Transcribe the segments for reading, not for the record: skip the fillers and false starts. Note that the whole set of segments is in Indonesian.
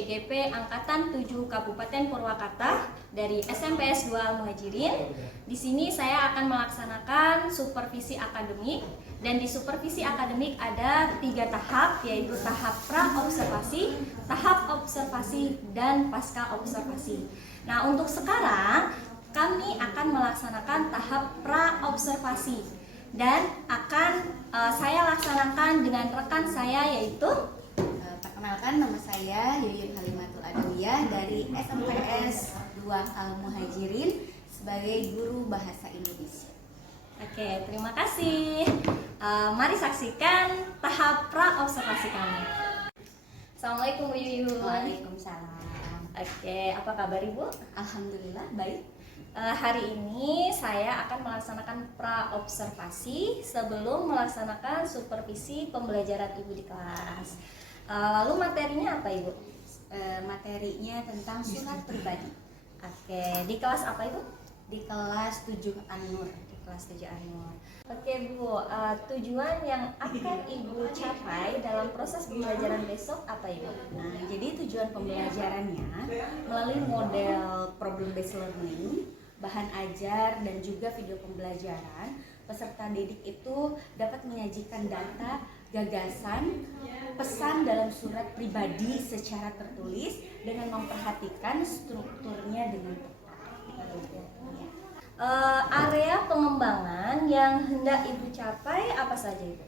CGP Angkatan 7 Kabupaten Purwakarta dari SMPS 2 Al-Muhajirin. Di sini saya akan melaksanakan supervisi akademik, dan di supervisi akademik ada 3 tahap, yaitu tahap pra-observasi, tahap observasi, dan pasca observasi. Nah, untuk sekarang kami akan melaksanakan tahap pra-observasi, dan akan saya laksanakan dengan rekan saya, yaitu perkenalkan, nama saya Yuyun Halimatul Adawiyah dari SMPS 2 Al-Muhajirin sebagai guru bahasa Indonesia. Oke, terima kasih. Mari saksikan tahap pra-observasi kami. Assalamualaikum Bu Yuyun. Waalaikumsalam. Oke, apa kabar Ibu? Alhamdulillah baik. Hari ini saya akan melaksanakan pra-observasi sebelum melaksanakan supervisi pembelajaran Ibu di kelas. Lalu materinya apa Ibu? Materinya tentang surat pribadi. Oke, di kelas apa Ibu? Di kelas 7 An-Nur. Di kelas 7 An-Nur. Oke Bu, tujuan yang akan Ibu capai dalam proses pembelajaran besok apa Ibu? Nah, jadi tujuan pembelajarannya melalui model problem based learning, bahan ajar, dan juga video pembelajaran, peserta didik itu dapat menyajikan data, gagasan, pesan dalam surat pribadi secara tertulis dengan memperhatikan strukturnya dengan tepat. Area pengembangan yang hendak Ibu capai apa saja Ibu?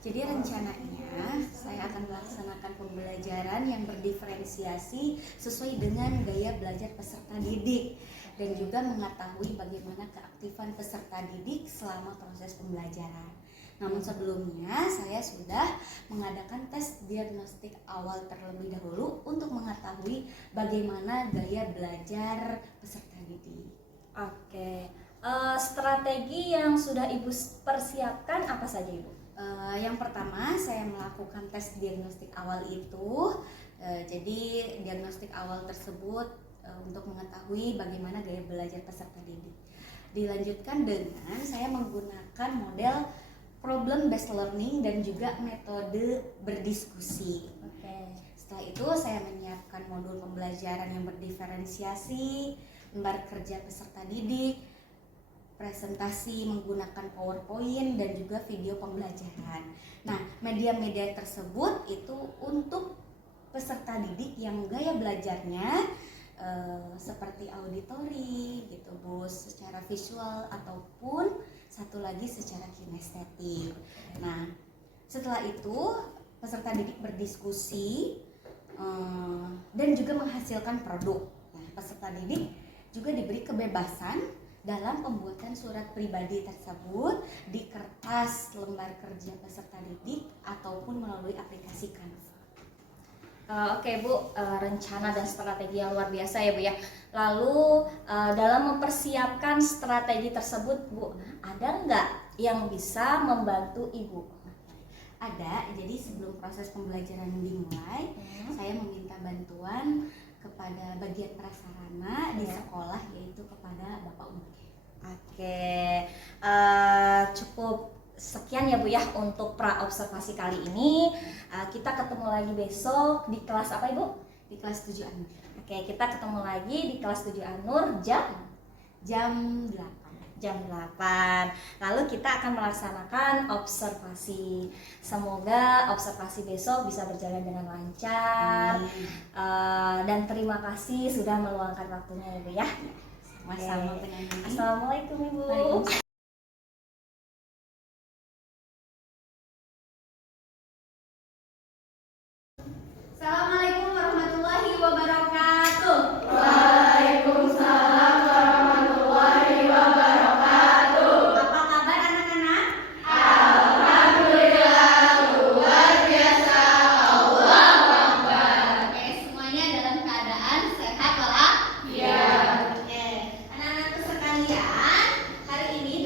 Jadi rencananya saya akan melaksanakan pembelajaran yang berdiferensiasi sesuai dengan gaya belajar peserta didik, dan juga mengetahui bagaimana keaktifan peserta didik selama proses pembelajaran. Namun sebelumnya saya sudah mengadakan tes diagnostik awal terlebih dahulu untuk mengetahui bagaimana gaya belajar peserta didik. Oke, strategi yang sudah Ibu persiapkan apa saja Ibu? Yang pertama saya melakukan tes diagnostik awal itu. Jadi diagnostik awal tersebut untuk mengetahui bagaimana gaya belajar peserta didik. Dilanjutkan dengan saya menggunakan model problem based learning dan juga metode berdiskusi. Oke. Setelah itu saya menyiapkan modul pembelajaran yang berdiferensiasi, lembar kerja peserta didik, presentasi menggunakan PowerPoint, dan juga video pembelajaran. Nah, media-media tersebut itu untuk peserta didik yang gaya belajarnya seperti auditori gitu Bu, secara visual, ataupun satu lagi secara kinestetik. Nah, setelah itu peserta didik berdiskusi dan juga menghasilkan produk. Nah, peserta didik juga diberi kebebasan dalam pembuatan surat pribadi tersebut di kertas lembar kerja peserta didik ataupun melalui aplikasi Canva. Oke Bu, rencana dan strategi yang luar biasa ya Bu ya. Lalu dalam mempersiapkan strategi tersebut Bu, ada nggak yang bisa membantu Ibu? Ada, jadi sebelum proses pembelajaran dimulai, saya meminta bantuan kepada bagian prasarana di sekolah, yaitu kepada Bapak Umar. Oke, cukup sekian ya Bu ya untuk pra-observasi kali ini. Kita ketemu lagi besok di kelas apa Ibu? Di kelas 7 An-Nur. Oke, kita ketemu lagi di kelas 7 An-Nur jam 8. Lalu kita akan melaksanakan observasi. Semoga observasi besok bisa berjalan dengan lancar. Dan terima kasih sudah meluangkan waktunya Ibu ya. Sama-sama. Assalamualaikum Ibu. Assalamualaikum warahmatullahi wabarakatuh. Waalaikumsalam warahmatullahi wabarakatuh. Apa kabar anak-anak? Alhamdulillah luar biasa. Allahu Akbar. Oke, semuanya dalam keadaan sehat walafiat. Ya. Oke, anak-anakku sekalian, hari ini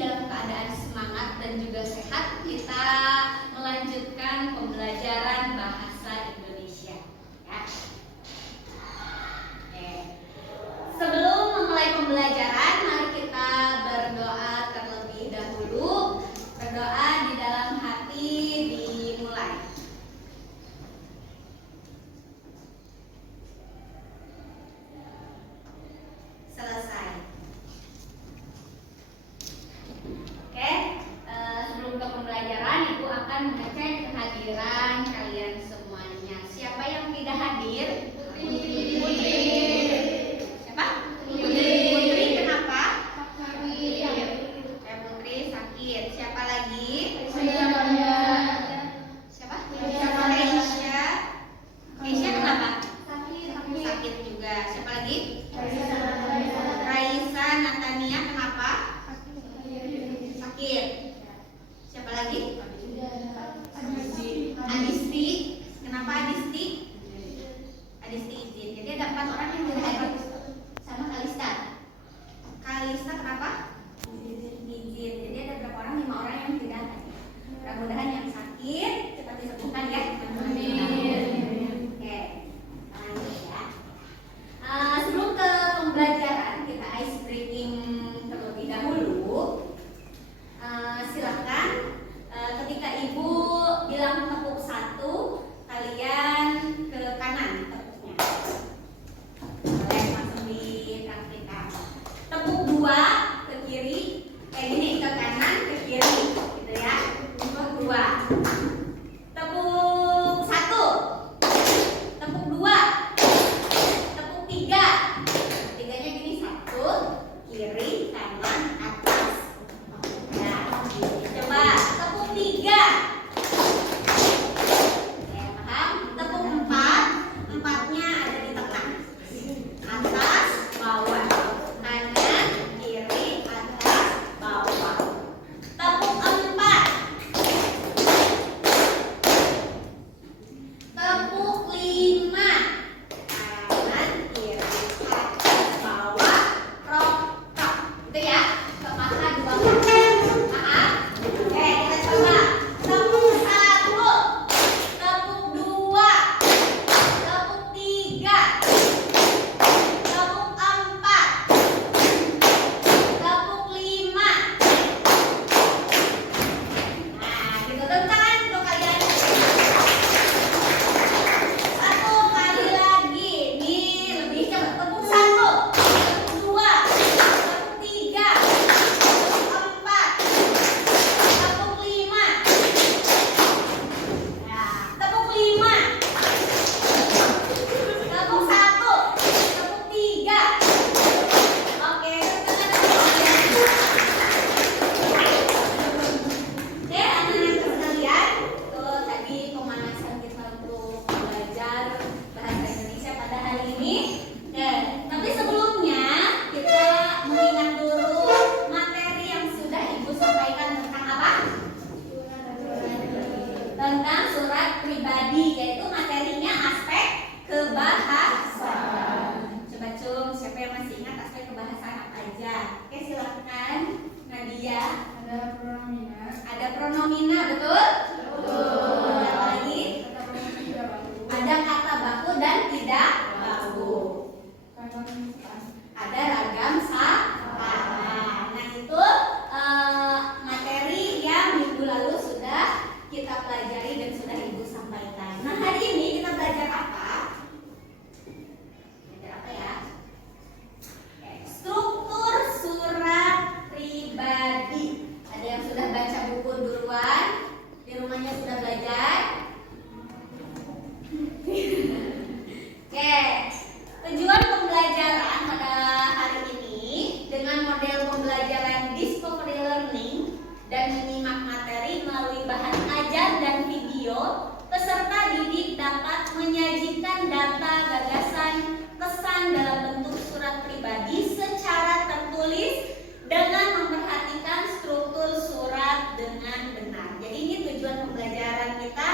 model pembelajaran discovery learning dan menyimak materi melalui bahan ajar dan video, peserta didik dapat menyajikan data, gagasan, kesan dalam bentuk surat pribadi secara tertulis dengan memperhatikan struktur surat dengan benar. Jadi ini tujuan pembelajaran kita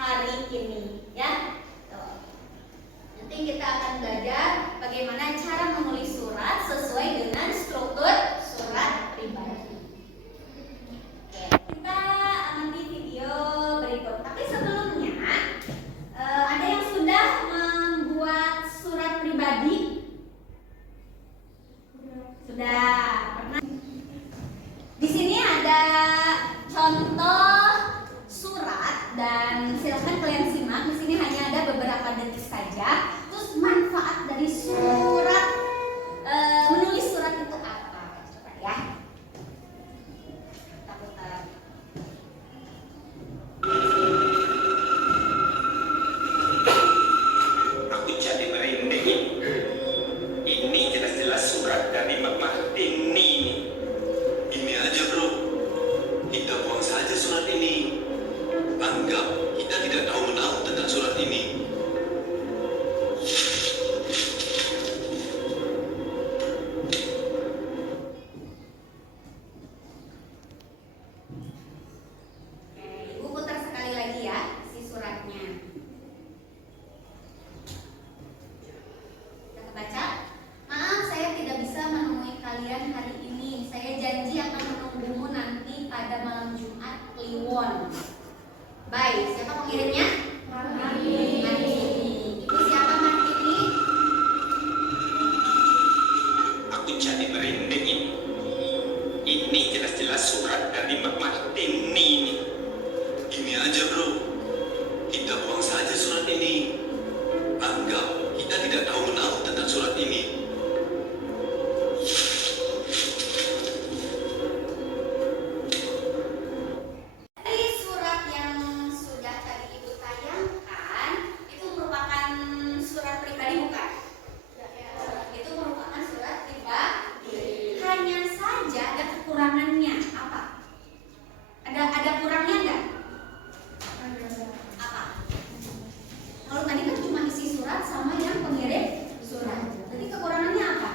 hari ini, ya. Nanti kita akan belajar bagaimana cara menulis surat sesuai dengan struktur surat pribadi. Oke, kita amati video berikut. Tapi sebelumnya, ada yang sudah membuat surat pribadi? Sudah. Pernah? Di sini ada contoh surat dan silakan kalian simak. Di sini hanya ada beberapa detik saja. Terus manfaat dari surat, menulis surat itu apa? Coba ya. Kita putar. Aku jadi merinding. Ini jelas-jelas surat dari Mama Tini. Ini aja bro, kita buang saja surat ini. Anggap kita tidak tahu menahu tentang surat ini. Oke, Ibu putar sekali lagi ya si suratnya. Sudah kebaca? Maaf, saya tidak bisa menemui kalian hari ini. Saya janji akan menunggumu nanti pada malam Jumat Kliwon. Baik, siapa pengirimnya? Martini. Ibu siapa Martini? Aku jadi merinding. Ini jelas-jelas surat dari Mama Tini. Ini aja bro, kita buang saja surat ini. Anggap kita tidak tahu menahu tentang surat ini. Dari surat yang sudah tadi Ibu tayangkan, itu merupakan surat pribadi bukan? Itu merupakan surat pribadi. Hanya saja ada kekurangannya. Apa? Ada kurangnya nggak? Apa? Kalau tadi kan cuma isi surat sama yang pengirim surat. Jadi kekurangannya apa?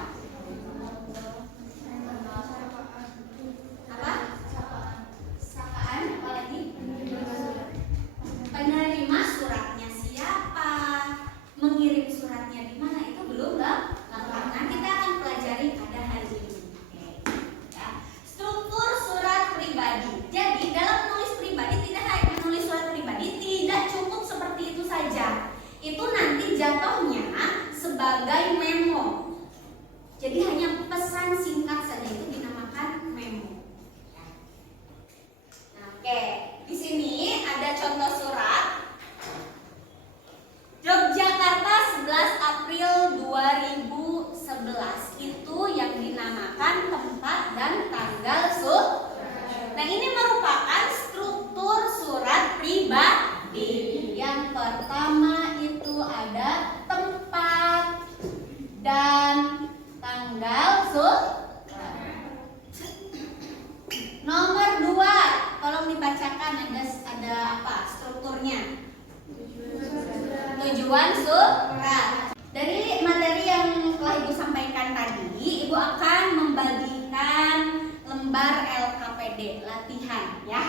Apa? Sapaan, apalagi? Penerima suratnya siapa? Mengirim suratnya di mana? Itu belum lengkap. Nah, kita akan pelajari pada hari ini. Oke. Ya. Struktur surat pribadi. Jadi dalam menulis pribadi tidak hanya menulis surat pribadi tidak cukup seperti itu saja. Itu nanti jatuhnya sebagai memo. Jadi hanya pesan singkat saja itu dinamakan memo. Nah, oke, di sini ada contoh surat. Yogyakarta 11 April 2011 itu yang dinamakan tempat dan tanggal surat. Nah, ini merupakan struktur surat pribadi. Yang pertama itu ada tempat dan tanggal surat. Nomor 2, tolong dibacakan ada apa strukturnya? Tujuan surat. Dari materi yang telah Ibu sampaikan tadi, Ibu akan membagikan lembar LKPD latihan ya.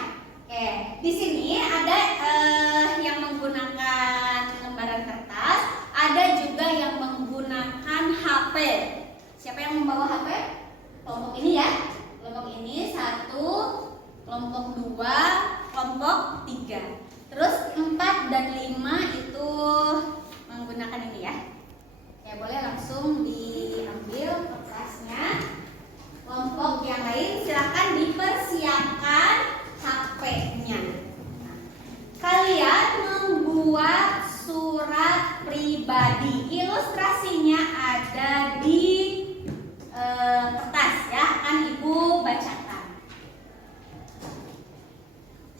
Oke, di sini ada yang menggunakan lembaran kertas, ada juga yang menggunakan HP. Siapa yang membawa HP? Kelompok ini ya. Kelompok ini 1, kelompok 2, kelompok 3. Terus 4 dan 5 itu menggunakan ini ya. Ya, boleh langsung diambil kertasnya. Kelompok yang lain silakan dipersiapkan HP-nya. Kalian membuat surat pribadi. Ilustrasinya ada di kertas ya, akan Ibu bacakan.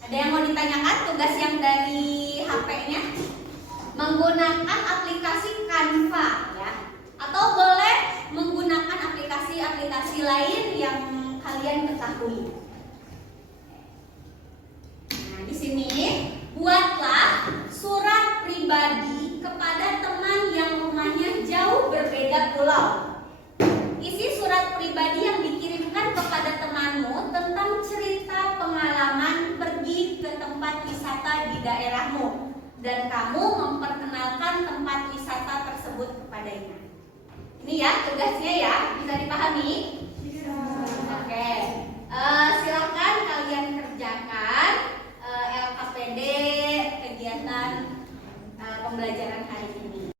Ada yang mau ditanyakan tugas yang dari HP-nya? Menggunakan aplikasi Canva ya, atau boleh menggunakan aplikasi-aplikasi lain yang kalian ketahui. Nah, di sini buatlah surat pribadi kepada teman yang rumahnya jauh berbeda pulau. Isi surat pribadi yang dikirimkan kepada temanmu tentang cerita pengalaman pergi ke tempat wisata di daerahmu dan kamu memperkenalkan tempat wisata tersebut kepadanya. Ini ya tugasnya ya, bisa dipahami? Bisa. Oke, silahkan kalian kerjakan LKPD kegiatan pembelajaran hari ini.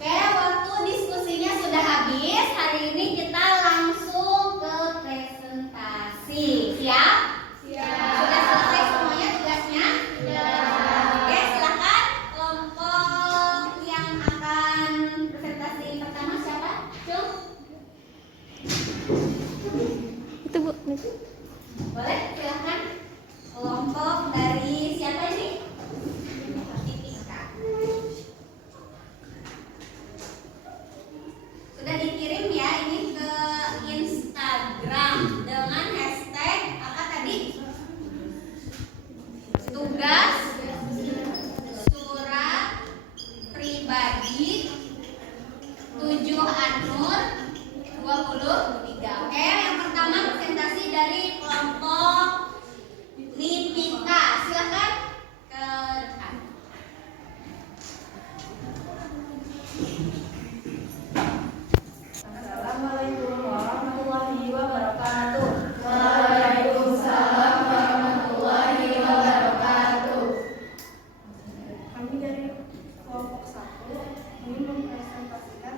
Oke, waktu diskusinya sudah habis. Hari ini kita langsung ke presentasi. Siap? Siap. Sudah selesai semuanya tugasnya? Siap. Oke, silakan kelompok yang akan presentasi pertama siapa? Cung? Itu Bu. Boleh, silakan. Kelompok dari siapa ini? Sudah dikirim ya ini ke Instagram dengan hashtag apa tadi? Tugas surat pribadi 7 Anur 23. Oke, yang pertama presentasi dari kelompok Nipita. Silakan ke depan. Assalamualaikum warahmatullahi wabarakatuh. Waalaikumsalam warahmatullahi wabarakatuh. Kami dari kelompok 1 ingin mempresentasikan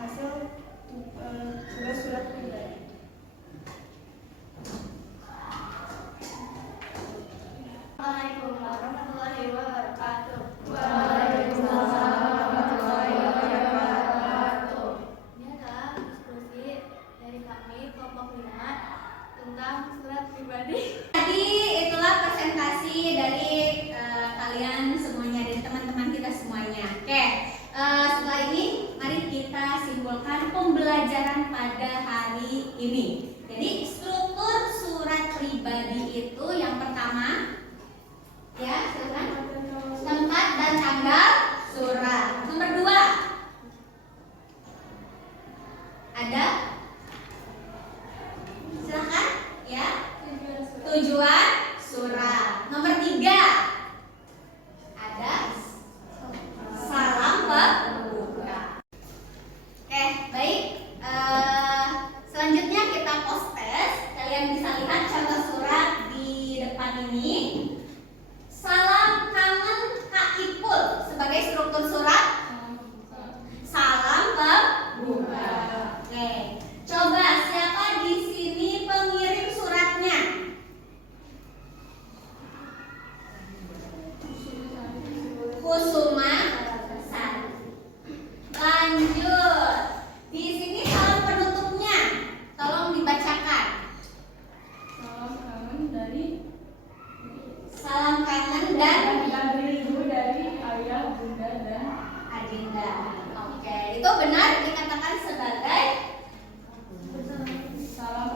hasil tugas surat pribadi. Assalamualaikum warahmatullahi wabarakatuh. Waalaikumsalam warahmatullahi wabarakatuh. Ini adalah diskusi dari kami kelompok 5 tentang surat pribadi. Tadi itulah presentasi dari kalian semuanya, dari teman-teman kita semuanya. Oke, setelah ini mari kita simpulkan pembelajaran pada hari ini. Jadi struktur surat pribadi itu yang pertama, ya silakan, tempat dan tanggal surat. Nomor 2 ada, silakan ya, tujuan surat. Nomor 3 ada salam pembuka. Oke, baik. Selanjutnya kita post test. Kalian bisa lihat contoh surat di depan ini. Salam kangen Kak Ipul sebagai struktur surat. Salam pembuka. Oke, coba siapa di sini pengirim suratnya? Kusuma Sari. Lanjut. Di sini salam penutupnya. Tolong dibacakan. Salam kangen dari Salam kangen dan ibu, dari ayah, bunda, dan Adinda. Oke, itu benar dikatakan sebagai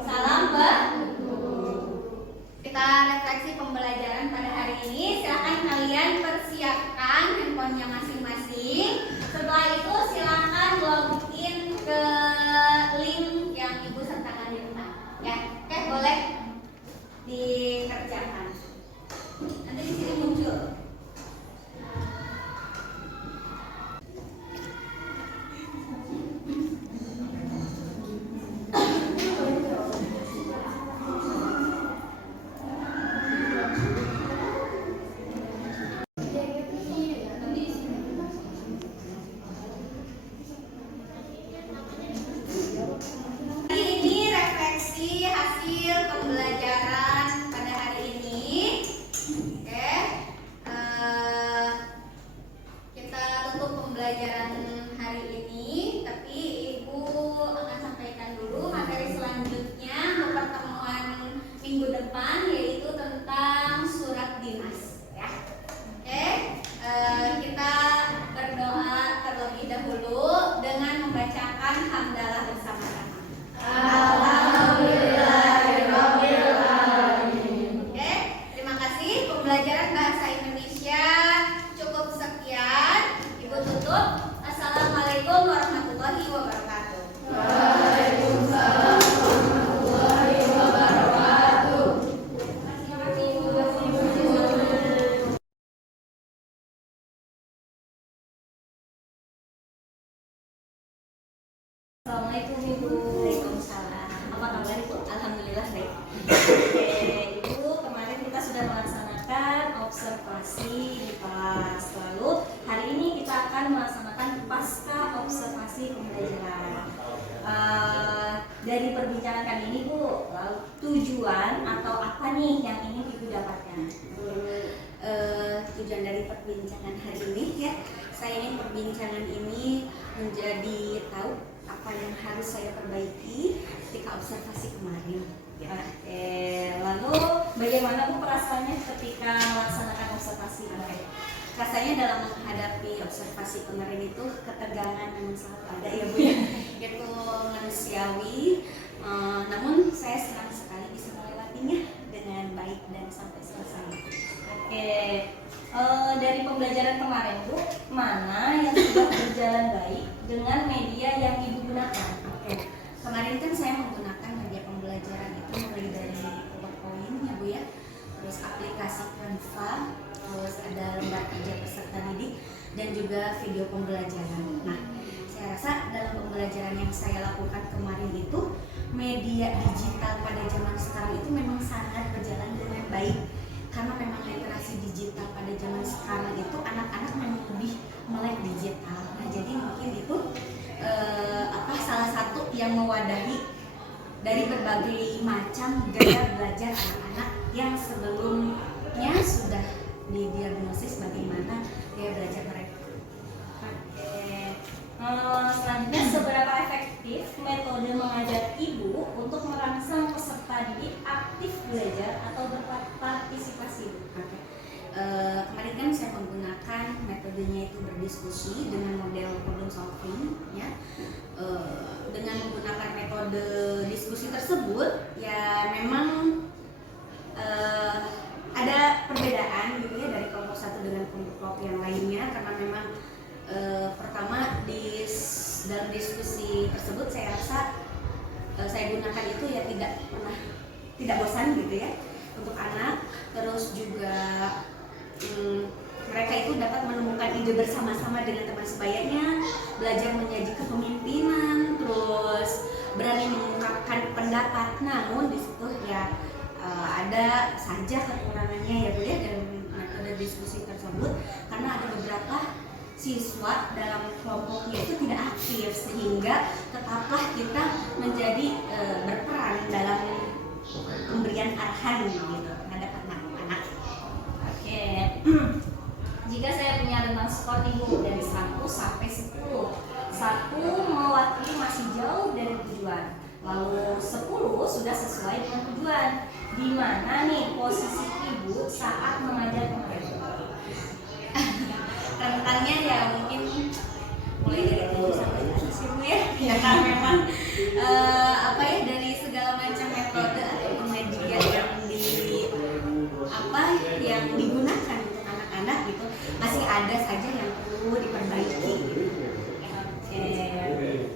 salam bentuk. Kita refleksi pembelajaran pada hari ini. Silakan kalian persiapkan handphonenya masing-masing. Setelah itu silakan login ke link yang Ibu sertakan di depan. Ya, oke boleh. dikerjakan. Nanti di sini muncul. Ini refleksi hasil pembelajaran pada hari ini. Oke, kita tutup pembelajaran hari ini, tapi Ibu akan sampaikan dulu materi selanjutnya untuk pertemuan minggu depan, yaitu tentang surat dinas. Ya, oke. Kita berdoa terlebih dahulu dengan membacakan hamdalah bersama-sama. Oke, terima kasih. Pembelajaran bahasa Indonesia cukup sekian. Ibu tutup. Assalamualaikum warahmatullahi wabarakatuh. Assalamualaikum Ibu. Waalaikumsalam. Apa kabar Ibu? Alhamdulillah baik. Oke, Ibu, kemarin kita sudah melaksanakan observasi di kelas. Lalu hari ini kita akan melaksanakan pasca observasi pembelajaran. Dari perbincangan kali ini Bu, lalu tujuan atau apa nih yang ingin Ibu dapatkan? Tujuan dari perbincangan hari ini ya, saya ingin perbincangan ini menjadi tahu apa yang harus saya perbaiki ketika observasi kemarin. Oke, lalu bagaimana Bu perasaannya ketika melaksanakan observasi kemarin? Rasanya dalam menghadapi observasi kemarin itu ketegangan yang selalu ada ya Bu ya. Itu manusiawi, namun saya senang sekali bisa melewatinya dengan baik dan sampai selesai. Oke, dari pembelajaran kemarin Bu, mana yang sudah berjalan baik dengan media yang Ibu gunakan? Oke, kemarin kan saya menggunakan media pembelajaran itu mulai dari PowerPoint ya Bu ya, terus aplikasi Canva, terus ada lembar kerja peserta didik dan juga video pembelajaran. Nah, saya rasa dalam pembelajaran yang saya lakukan kemarin itu media digital pada zaman sekarang itu memang sangat berjalan dengan baik, karena memang literasi digital pada zaman sekarang itu anak-anak memang lebih melek digital. Nah, jadi mungkin itu salah satu yang mewadahi dari berbagai macam gaya belajar anak-anak yang sebelumnya sudah didiagnosis bagaimana gaya belajar mereka. Oke, selanjutnya seberapa efektif metode mengajar Ibu untuk merangsang peserta didik aktif belajar atau berpartisipasi? Oke. Kemarin kan saya menggunakan metodenya itu berdiskusi dengan model problem solving ya. Dengan menggunakan metode diskusi tersebut ya memang ada perbedaan gitu ya dari kelompok satu dengan kelompok yang lainnya, karena memang pertama dalam diskusi tersebut saya rasa saya gunakan itu ya tidak bosan gitu ya untuk anak, terus juga mereka itu dapat menemukan ide bersama-sama dengan teman sebayanya, belajar menyaji kepemimpinan, terus berani mengungkapkan pendapat. Namun di situ ya ada saja kekurangannya ya Bu ya dalam metode diskusi tersebut, karena ada beberapa siswa dalam kelompoknya itu tidak aktif, sehingga tetaplah kita menjadi berperan dalam pemberian arahan gitu terhadap anak-anak. Oke, jika saya punya rentang skor nih Bu dari 1 sampai 10, 1 mewakili masih jauh dari tujuan, lalu 10 sudah sesuai dengan tujuan. Di mana nih posisi Ibu saat mengajar kemarin? Rentangnya ya mungkin mulai dari 7 sampai 10 ya, ya kan memang dari segala macam metode atau media yang digunakan untuk anak-anak gitu masih ada saja yang perlu diperbaiki. Oke.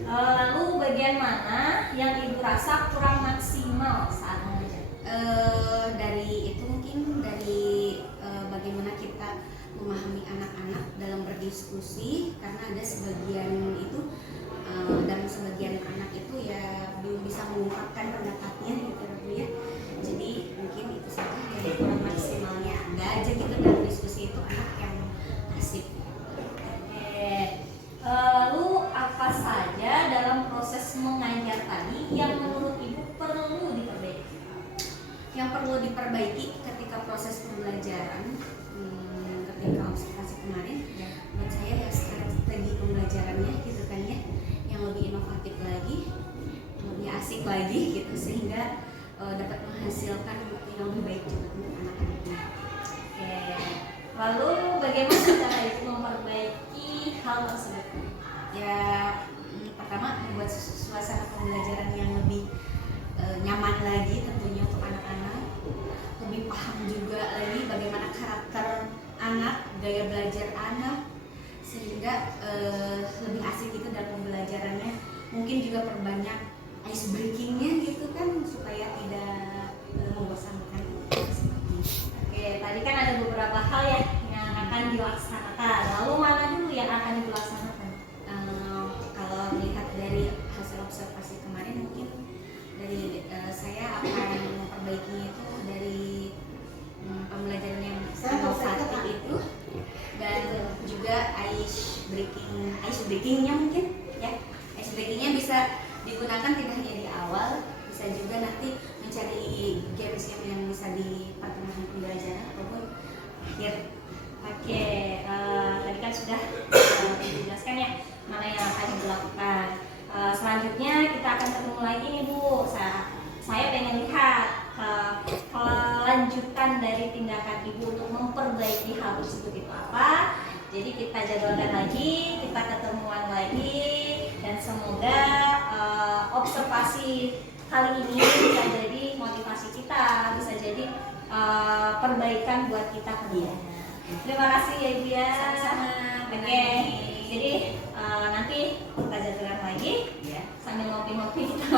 Lalu bagian mana yang Ibu rasa kurang maksimal saat mengajar? Dari berdiskusi karena ada sebagian itu dan sebagian anak itu ya belum bisa mengungkapkan pendapatnya gitu Bu ya. Jadi mungkin itu saja yang kurang maksimalnya ada aja gitu dalam diskusi itu anak yang asik. Oke. Lalu apa saja dalam proses mengajar tadi yang menurut Ibu perlu diperbaiki? Yang perlu diperbaiki ketika proses pembelajaran, ketika observasi kemarin, buat saya ya strategi pembelajarannya gitu kan ya, yang lebih inovatif lagi, lebih asik lagi gitu sehingga dapat menghasilkan bukti yang lebih baik juga untuk anak-anaknya. Oke. Lalu bagaimana cara Ibu memperbaiki hal tersebut? Ya pertama membuat suasana pembelajaran yang lebih nyaman lagi tentunya untuk anak-anak, lebih paham juga lagi bagaimana karakter anak, gaya belajar anak, sehingga lebih asik gitu dalam pembelajarannya. Mungkin juga perbanyak ice breakingnya gitu kan supaya tidak membosankan seperti itu. Oke, tadi kan ada beberapa hal ya yang akan dilaksanakan. Lalu mana dulu yang akan dilaksanakan? Kalau melihat dari hasil observasi kemarin mungkin dari saya akan memperbaikinya itu dari pembelajaran yang inovatif itu dan juga ice breakingnya mungkin ya. Ice breakingnya bisa digunakan tidak hanya di awal, bisa juga nanti mencari games yang bisa di pertengahan pembelajaran ataupun akhir. Oke, tadi kan sudah dijelaskan ya mana yang akan dilakukan. Selanjutnya kita akan ketemu lagi nih Bu. Saya pengen lihat kelanjutan dari tindakan Ibu untuk memperbaiki hal tersebut itu apa. Jadi kita jadwalkan lagi, kita ketemuan lagi, dan semoga observasi kali ini bisa jadi motivasi kita, bisa jadi perbaikan buat kita kemudian. Terima kasih ya Ibu ya. Sama-sama. Oke, jadi nanti kita jadwalkan lagi sambil ngopi-ngopi kita.